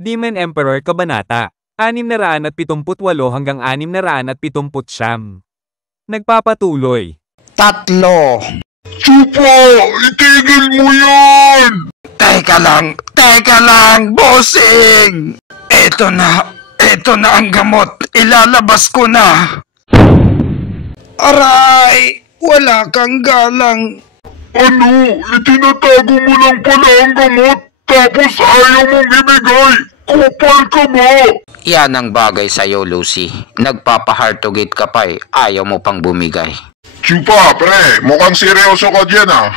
Demon Emperor Kabanata 678 hanggang 679. Nagpapatuloy. 3. Chupa! Itigil mo yan! Teka lang, bossing! Eto na ang gamot. Ilalabas ko na. Aray! Wala kang galang. Ano? Itinatago mo lang pala ang gamot, tapos ayaw mong ibigay! Kupal ka ba? Yan ang bagay sa'yo, Lucy. Nagpapa-hard-to-get ka pa ayaw mo pang bumigay. Chupa, pre, mukhang seryoso ka dyan ah.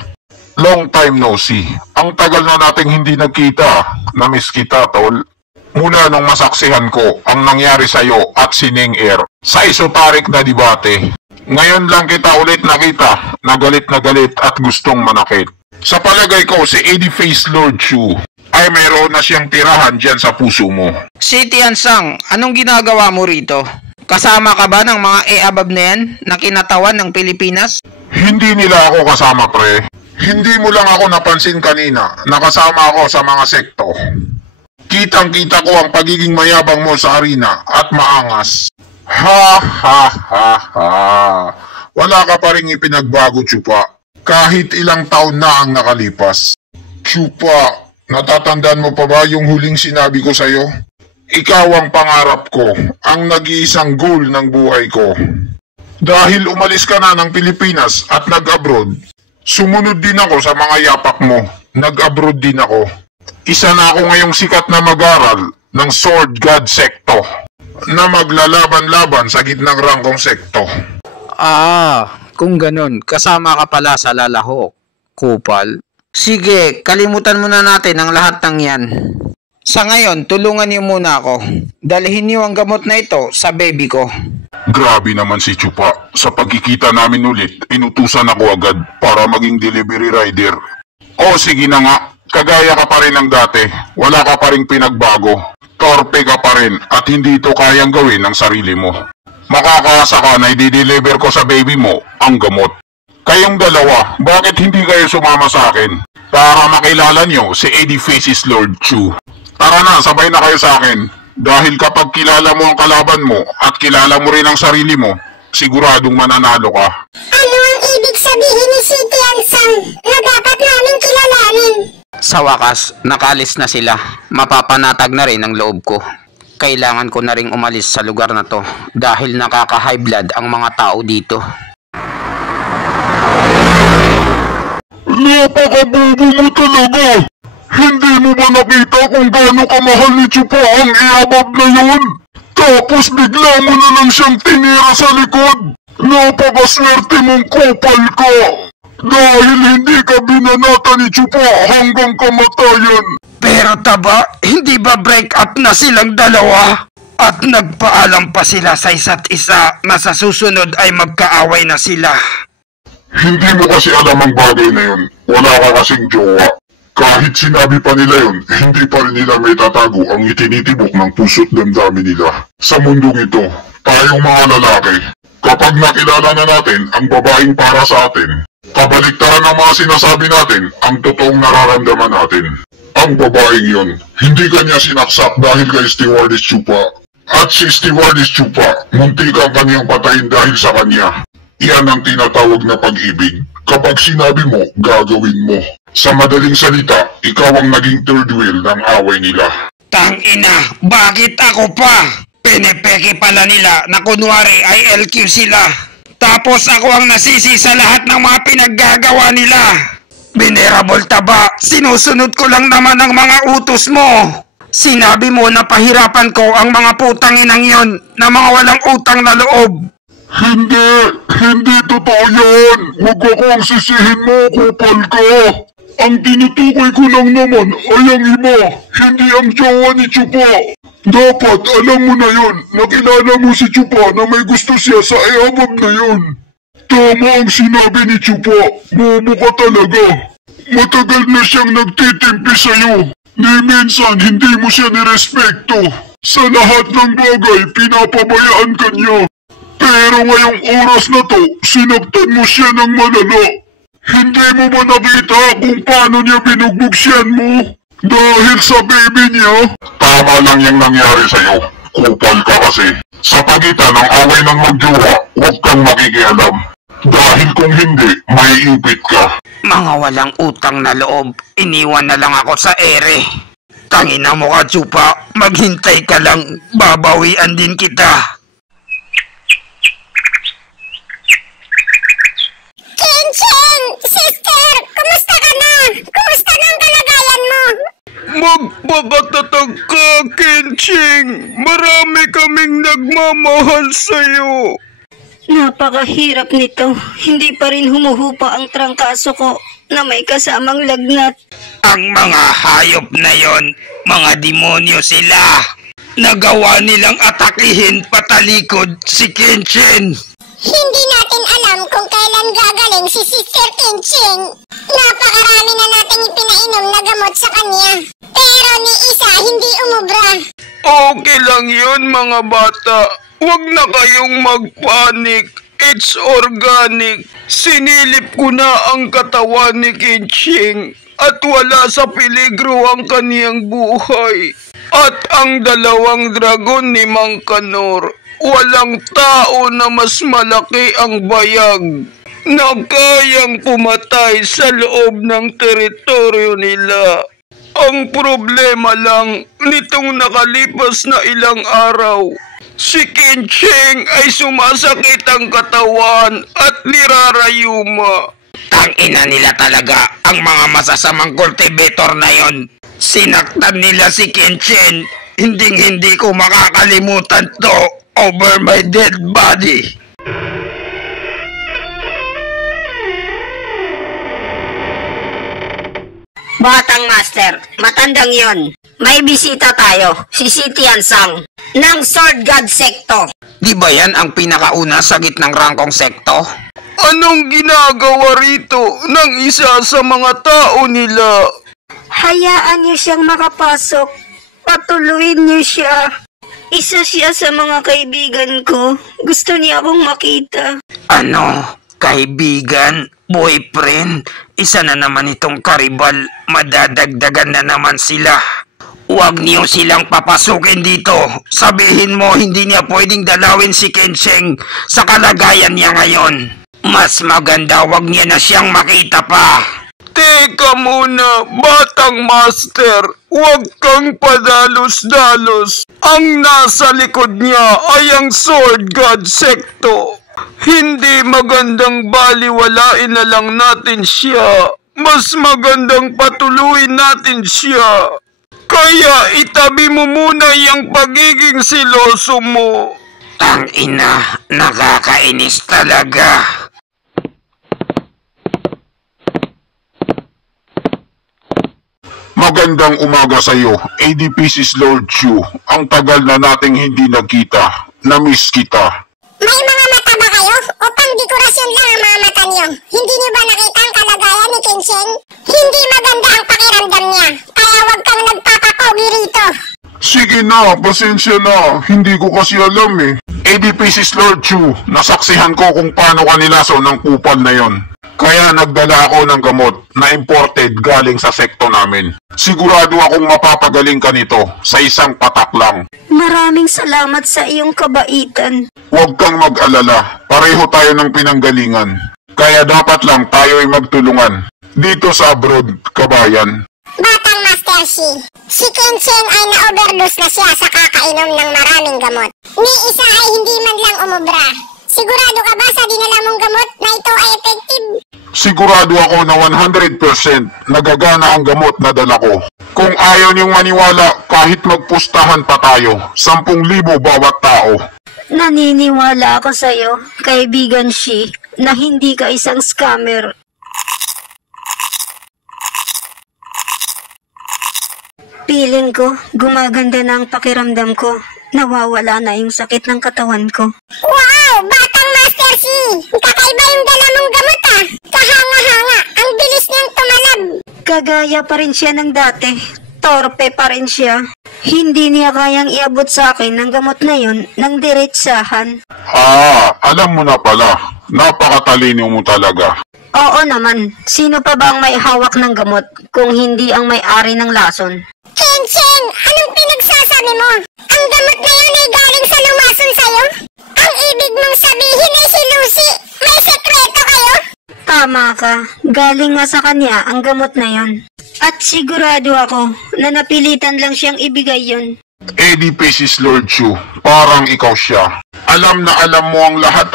Long time no see. Ang tagal na nating hindi nagkita. Namiss kita, tol. Mula nung masaksihan ko ang nangyari sa'yo at si Ning Air sa esoteric na debate. Ngayon lang kita ulit nakita, nagalit at gustong manakit. Sa palagay ko, si Eddie Face Lord Chu ay mayroon na siyang tirahan dyan sa puso mo. Si Tiansang, anong ginagawa mo rito? Kasama ka ba ng mga e-abab na yan na kinatawan ng Pilipinas? Hindi nila ako kasama, pre. Hindi mo lang ako napansin kanina. Nakasama ako sa mga sekto. Kitang-kita ko ang pagiging mayabang mo sa arena at maangas. Ha. Wala ka pa rin ipinagbago, Chupa. Kahit ilang taon na ang nakalipas. Chupa, natatandaan mo pa ba yung huling sinabi ko sa'yo? Ikaw ang pangarap ko, ang nag-iisang goal ng buhay ko. Dahil umalis ka na ng Pilipinas at nag-abroad, sumunod din ako sa mga yapak mo. Nag-abroad din ako. Isa na ako ngayong sikat na mag-aral ng Sword God Sekto na maglalaban-laban sa gitnang rangkong sekto. Kung ganun, kasama ka pala sa lalahok, kupal. Sige, kalimutan muna natin ang lahat ng yan. Sa ngayon, tulungan niyo muna ako. Dalhin niyo ang gamot na ito sa baby ko. Grabe naman si Chupa. Sa pagkikita namin ulit, inutusan ako agad para maging delivery rider. O sige na nga, kagaya ka pa rin ng dati. Wala ka pa rin pinagbago. Torpe ka pa rin at hindi ito kayang gawin ng sarili mo. Makakaasa ka na i-deliver ko sa baby mo ang gamot. Kayong dalawa, bakit hindi kayo sumama sa akin? Para makilala nyo si Eddie Faces Lord Chu. Tara na, sabay na kayo sa akin. Dahil kapag kilala mo ang kalaban mo at kilala mo rin ang sarili mo, siguradong mananalo ka. Ano ang ibig sabihin ni si Tiansang na dapat namin kilalanin? Sa wakas, nakalis na sila. Mapapanatag na rin ang loob ko. Kailangan ko na ring umalis sa lugar na to dahil nakaka-high blood ang mga tao dito. Napakabobo mo talaga! Hindi mo ba nakita kung gaano kamahal ni Chupa ang iabab na yun? Tapos bigla mo na lang siyang tinira sa likod! Napakaswerte mong kupal ka! Dahil hindi ka binanata ni Chupa hanggang kamatayan! Pero taba, hindi ba break up na silang dalawa? At nagpaalam pa sila sa isa't isa na sa susunod ay magkaaway na sila. Hindi mo kasi alam ang bagay na yun. Wala ka kasing jowa. Kahit sinabi pa nila yun, hindi pa rin nila may tatago ang itinitibok ng puso't damdamin nila. Sa mundong ito, tayong mga lalaki, kapag nakilala na natin ang babaeng para sa atin, kabaliktaran ng mga sinasabi natin ang totoong nararamdaman natin. Ang babaeng yun, hindi kanya sinaksak dahil kay Stewardess Chupa. At si Stewardess Chupa, muntik ang kanyang patayin dahil sa kanya. Iyan ang tinatawag na pag-ibig. Kapag sinabi mo, gagawin mo. Sa madaling salita, ikaw ang naging third wheel ng away nila. Tangina, bakit ako pa? Pinepeke pala nila na kunwari ay LQ sila. Tapos ako ang nasisi sa lahat ng mga pinaggagawa nila. Venerable Taba, sinusunod ko lang naman ang mga utos mo. Sinabi mo na pahirapan ko ang mga putang inang yon na mga walang utang na loob. Hindi totoo yan. Huwag akong sisihin mo, kupal ka. Ang tinutukoy ko lang naman ay ang iba, hindi ang jowa ni Chupa. Dapat alam mo na yun, nakilala mo si Chupa na may gusto siya sa iabab na yun. Tama ang sinabi ni Chupa, bobo ka talaga. Matagal na siyang nagtitimpi sa'yo. Ni minsan hindi mo siya nirespekto. Sa lahat ng bagay, pinapabayaan ka niya. Pero ngayong oras na to, sinaktan mo siya ng malala. Hindi mo ba nakita kung paano niya binugbog siyan mo? Dahil sa baby niyo? Tama lang yung nangyari sa'yo. Kupal ka kasi. Sa pagitan ng away ng magjowa, huwag kang makikialam. Dahil kung hindi, may ipit ka. Mga walang utang na loob, iniwan na lang ako sa ere. Tangina mo ka, Chupa. Maghintay ka lang, babawian din kita. Kenching! Sister! Kumusta ka na? Kumusta na ang kalagayan mo? Magpakatatag ka, Kenching. Marami kaming nagmamahal sa'yo. Napakahirap nito. Hindi pa rin humuhupa ang trangkaso ko na may kasamang lagnat. Ang mga hayop na yon, mga demonyo sila. Nagawa nilang atakihin patalikod si Kenshin. Hindi natin alam kung kailan gagaling si Sister Kenching. Napakarami na natin ipinainom na gamot sa kanya. Pero ni isa hindi umubra. Okay lang yun, mga bata. Huwag na kayong magpanik. It's organic. Sinilip ko na ang katawan ni Kenshin at wala sa peligro ang kaniyang buhay. At ang dalawang dragon ni Mang Kanor, walang tao na mas malaki ang bayag na kayang pumatay sa loob ng teritoryo nila. Ang problema lang, nitong nakalipas na ilang araw, si Kenshin ay sumasakit ang katawan at nirarayuma. Tangina nila talaga ang mga masasamang cultivator na yon. Sinaktan nila si Kenshin. Hindi ko makakalimutan to over my dead body. Batang Master, matandang yon. May bisita tayo, si Sitian Sang, ng Sword God Secto. Di ba yan ang pinakauna sa gitnang rangkong sekto? Anong ginagawa rito ng isa sa mga tao nila? Hayaan niyo siyang makapasok. Patuloyin niyo siya. Isa siya sa mga kaibigan ko. Gusto niya akong makita. Ano? Kaibigan? Boyfriend? Isa na naman itong karibal. Madadagdagan na naman sila. Huwag niyo silang papasukin dito. Sabihin mo hindi niya pwedeng dalawin si Kenshin sa kalagayan niya ngayon. Mas maganda wag niya na siyang makita pa. Teka muna, Batang Master. Huwag kang padalos-dalos. Ang nasa likod niya ay ang Sword God Secto. Hindi magandang baliwalain na lang natin siya. Mas magandang patuloyin natin siya. Kaya itabi mo muna yung pagiging siloso mo. Ang ina, nakakainis talaga. Magandang umaga sa iyo, ADPC's Lord Chu. Ang tagal na nating hindi nagkita. Na-miss kita. May mga mata ba kayo? O pang dekorasyon lang ang mga mata niyo? Hindi niyo ba nakita ang kalagayan ni Kenching? Hindi maganda ang pakiramdam niya. Kaya huwag kang nagpapapogi rito. Sige na, pasensya na. Hindi ko kasi alam eh. ADPC's Lord Chu, nasaksihan ko kung paano ka nilaso ng kupal na yon. Kaya nagdala ako ng gamot na imported galing sa sekto namin. Sigurado akong mapapagaling ka nito sa isang patak lang. Maraming salamat sa iyong kabaitan. Huwag kang mag-alala, pareho tayo ng pinanggalingan. Kaya dapat lang tayo ay magtulungan. Dito sa abroad, kabayan. Batang Master si Kenching ay na-overdose na siya sa kakainom ng maraming gamot. Ni isa ay hindi man lang umubra. Sigurado ka ba sa dinala mong gamot na ito ay effective? Sigurado ako na 100% nagagana ang gamot na dala ko. Kung ayaw niyong maniwala, kahit magpustahan pa tayo, 10,000 bawat tao. Naniniwala ako sa iyo, kaibigan Shi, na hindi ka isang scammer. Piling ko, gumaganda na ang pakiramdam ko. Nawawala na yung sakit ng katawan ko. Wow! Batang Master C! Kakaiba yung dala mong gamot ah! Kahanga-hanga! Ang bilis niyang tumalab! Kagaya pa rin siya ng dati. Torpe pa rin siya. Hindi niya kayang iabot sa akin ng gamot na yun ng diretsahan. Alam mo na pala. Napakatalino mo talaga. Oo naman, sino pa ba ang may hawak ng gamot kung hindi ang may-ari ng lason? Kencheng, anong pinagsasabi mo? Ang gamot na yun ay galing sa lumason sa'yo? Ang ibig mong sabihin ay si Lucy, may sekreto kayo? Tama ka, galing nga sa kanya ang gamot na yon. At sigurado ako na napilitan lang siyang ibigay yon. Eddie Paces Lord Chu, parang ikaw siya. Alam na alam mo ang lahat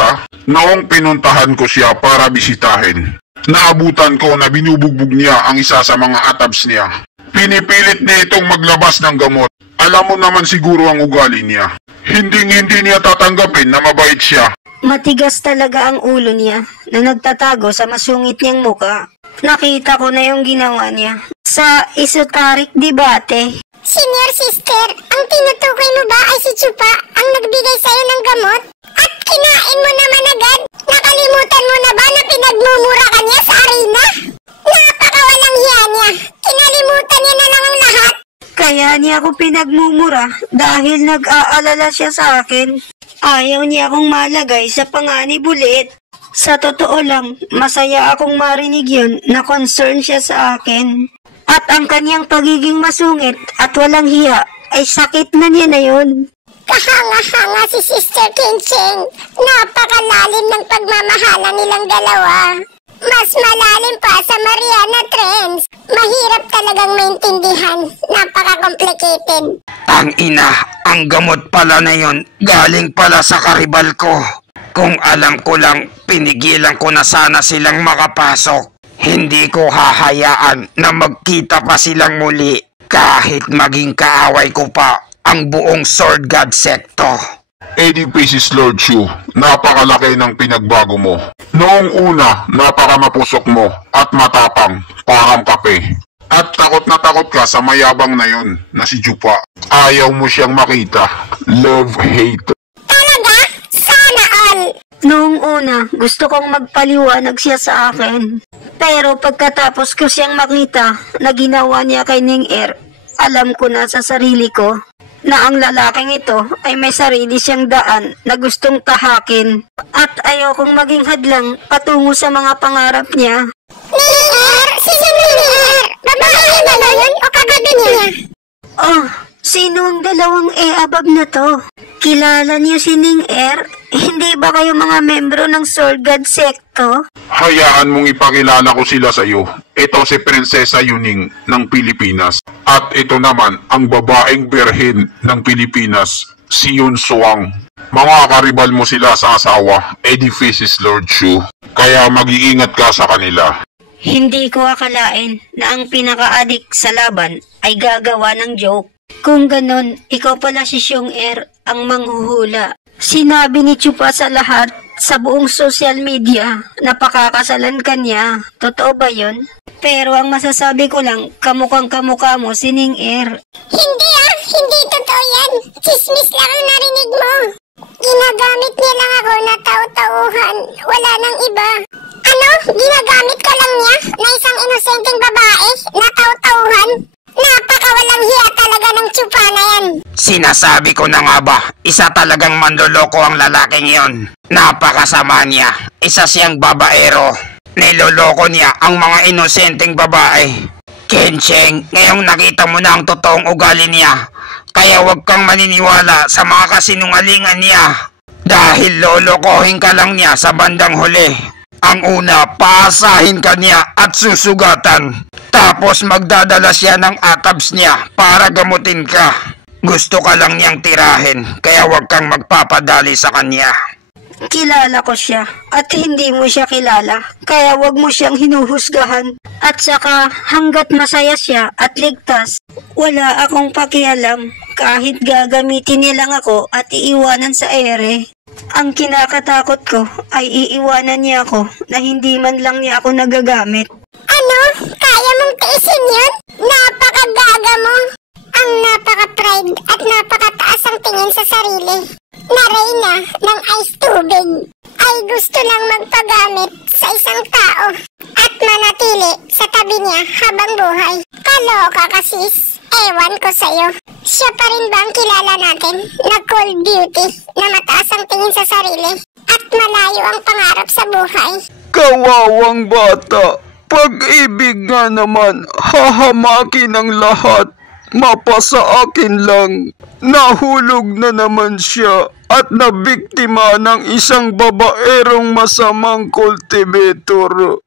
Noong pinuntahan ko siya para bisitahin, naabutan ko na binubugbog niya ang isa sa mga atabs niya. Pinipilit niya itong maglabas ng gamot. Alam mo naman siguro ang ugali niya. Hindi niya tatanggapin na mabait siya. Matigas talaga ang ulo niya na nagtatago sa masungit niyang muka. Nakita ko na yung ginawa niya sa esoteric debate. Senior sister, ang tinutukoy mo ba ay si Chupa ang nagbigay sa'yo ng gamot? At kinain mo naman agad? Nakalimutan mo na ba na pinagmumura ka niya sa arena? Napakawalang hiya niya. Kinalimutan niya na lang ang lahat. Kaya niya ako pinagmumura dahil nag-aalala siya sa akin. Ayaw niya akong malagay sa panganib ulit. Sa totoo lang, masaya akong marinig yun na concern siya sa akin. At ang kanyang pagiging masungit at walang hiya ay sakit na niya na yun. Kahanga-hanga si Sister Kencheng. Napakalalim ng pagmamahala nilang dalawa. Mas malalim pa sa Mariana Trends. Mahirap talagang maintindihan. Napaka-complicated. Ang ina, ang gamot pala na yon galing pala sa karibal ko. Kung alam ko lang, pinigilan ko na sana silang makapasok. Hindi ko hahayaan na magkita pa silang muli kahit maging kaaway ko pa ang buong Sword God Secto. Eddie Paces Lord Chu, napakalaki ng pinagbago mo. Noong una, napakamapusok mo at matapang, parang kape. At takot na takot ka sa mayabang na yon na si Chupa. Ayaw mo siyang makita. Love-hate. Talaga? Sana all. Noong una, gusto kong magpaliwanag siya sa akin. Pero pagkatapos ko siyang makita na ginawa niya kay Ning Er, alam ko na sa sarili ko na ang lalaking ito ay may sarili siyang daan na gustong tahakin at ayokong maging hadlang patungo sa mga pangarap niya. Ning Er? Sino Ning Er? Babae na ba yun o kagabi niya? Oh, sino ang dalawang abab na to? Kilala niyo si Ning Er? Hindi ba kayo mga membro ng Sword God Secto? Hayaan mong ipakilala ko sila sa iyo. Ito si Prinsesa Yuning ng Pilipinas. At ito naman ang babaeng berhen ng Pilipinas, si Yun Suang. Mga karibal mo sila sa asawa, Eddie Paces Lord Chu. Kaya mag-iingat ka sa kanila. Hindi ko akalain na ang pinaka-addict sa laban ay gagawa ng joke. Kung ganon, ikaw pala si Xiong Er ang manghuhula. Sinabi ni Chupa sa lahat sa buong social media na pakakasalan ka niya. Totoo ba yun? Pero ang masasabi ko lang, kamukhang kamukha mo si Ning Er. Hindi totoo yan. Chismis lang ang narinig mo. Ginagamit niya lang ako na tau-tauhan. Wala nang iba. Ano? Ginagamit ka lang niya na isang inosenteng babae na tau-tauhan? Napakawalang hiya talaga ng Chupa na yan. Sinasabi ko na nga ba, isa talagang manloloko ang lalaking yon. Napakasama niya, isa siyang babaero. Niloloko niya ang mga inosenteng babae. Kencheng, ngayong nakita mo na ang totoong ugali niya, kaya huwag kang maniniwala sa mga kasinungalingan niya. Dahil lolokohin ka lang niya sa bandang huli. Ang una, paasahin ka niya at susugatan. Tapos magdadala siya ng atabs niya para gamutin ka. Gusto ka lang niyang tirahin, kaya huwag kang magpapadali sa kanya. Kilala ko siya at hindi mo siya kilala, kaya wag mo siyang hinuhusgahan. At saka hanggat masaya siya at ligtas, wala akong pakialam kahit gagamitin niya lang ako at iiwanan sa ere. Ang kinakatakot ko ay iiwanan niya ako na hindi man lang niya ako nagagamit. Ano? Kaya mong tiisin yun? Napakagaga mo. Ang napaka-pride at napakataas ang tingin sa sarili na reyna ng ice tubig ay gusto lang magpagamit sa isang tao at manatili sa tabi niya habang buhay. Kaloka ka sis. Ewan ko sa'yo. Siya pa rin ba ang kilala natin na cold beauty na mataas ang tingin sa sarili at malayo ang pangarap sa buhay. Kawawang bata. Pag-ibig nga naman, hahamakin ang lahat. Mapasa akin lang. Nahulog na naman siya at nabiktima ng isang babaerong masamang cultivator.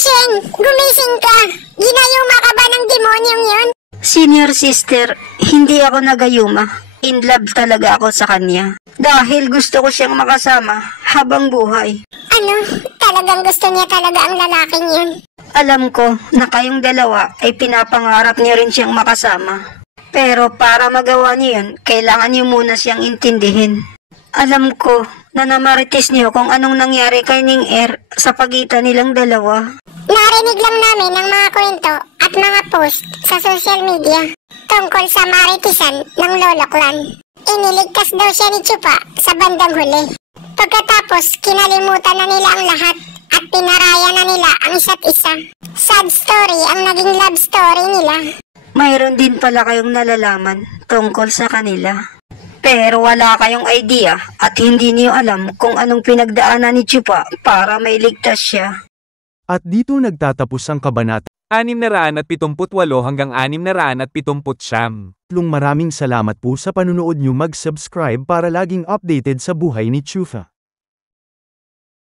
Cheng, gumising ka. Ginayuma ka ba ng demonyong yun? Senior sister, hindi ako nagayuma. In love talaga ako sa kanya. Dahil gusto ko siyang makasama habang buhay. Ano? Talagang gusto niya talaga ang lalaking yun? Alam ko na kayong dalawa ay pinapangarap niyo rin siyang makasama. Pero para magawa niyo yun, kailangan niyo muna siyang intindihin. Alam ko na namarites niyo kung anong nangyari kay Ning Er sa pagitan nilang dalawa. Narinig lang namin ang mga kwento at mga post sa social media tungkol sa maritisan ng Lolo Clan. Iniligtas daw siya ni Chupa sa bandang huli. Pagkatapos, kinalimutan na nila ang lahat at pinaraya na nila ang isa't isa. Sad story ang naging love story nila. Mayroon din pala kayong nalalaman tungkol sa kanila. Pero wala kayong idea at hindi niyo alam kung anong pinagdaanan ni Chupa para mailigtas siya. At dito nagtatapos ang kabanata. 678 hanggang 679. Maraming salamat po sa panunood nyo, mag-subscribe para laging updated sa buhay ni Chufa.